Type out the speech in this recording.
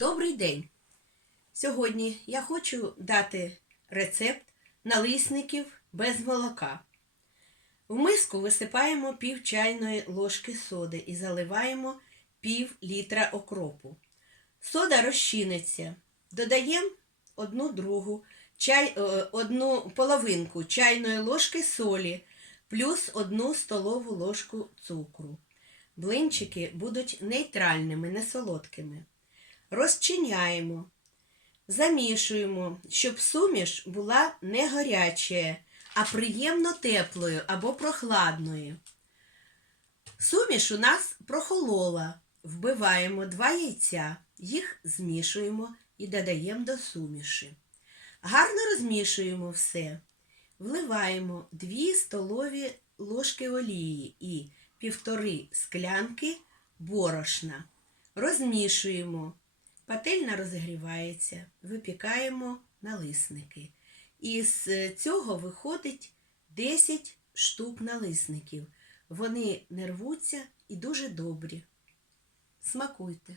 Добрий день! Сьогодні я хочу дати рецепт налисників без молока. В миску висипаємо пів чайної ложки соди і заливаємо пів літра окропу. Сода розчиниться. Додаємо одну другу, чай, е, одну половинку чайної ложки солі плюс одну столову ложку цукру. Блинчики будуть нейтральними, не солодкими. Розчиняємо, замішуємо, щоб суміш була не гаряча, а приємно теплою або прохладною. Суміш у нас прохолола. Вбиваємо два яйця, їх змішуємо і додаємо до суміші. Гарно розмішуємо все. Вливаємо 2 столові ложки олії і півтори склянки борошна. Розмішуємо. Пательня розігрівається, випікаємо налисники. І з цього виходить 10 штук налисників. Вони не рвуться і дуже добрі. Смакуйте!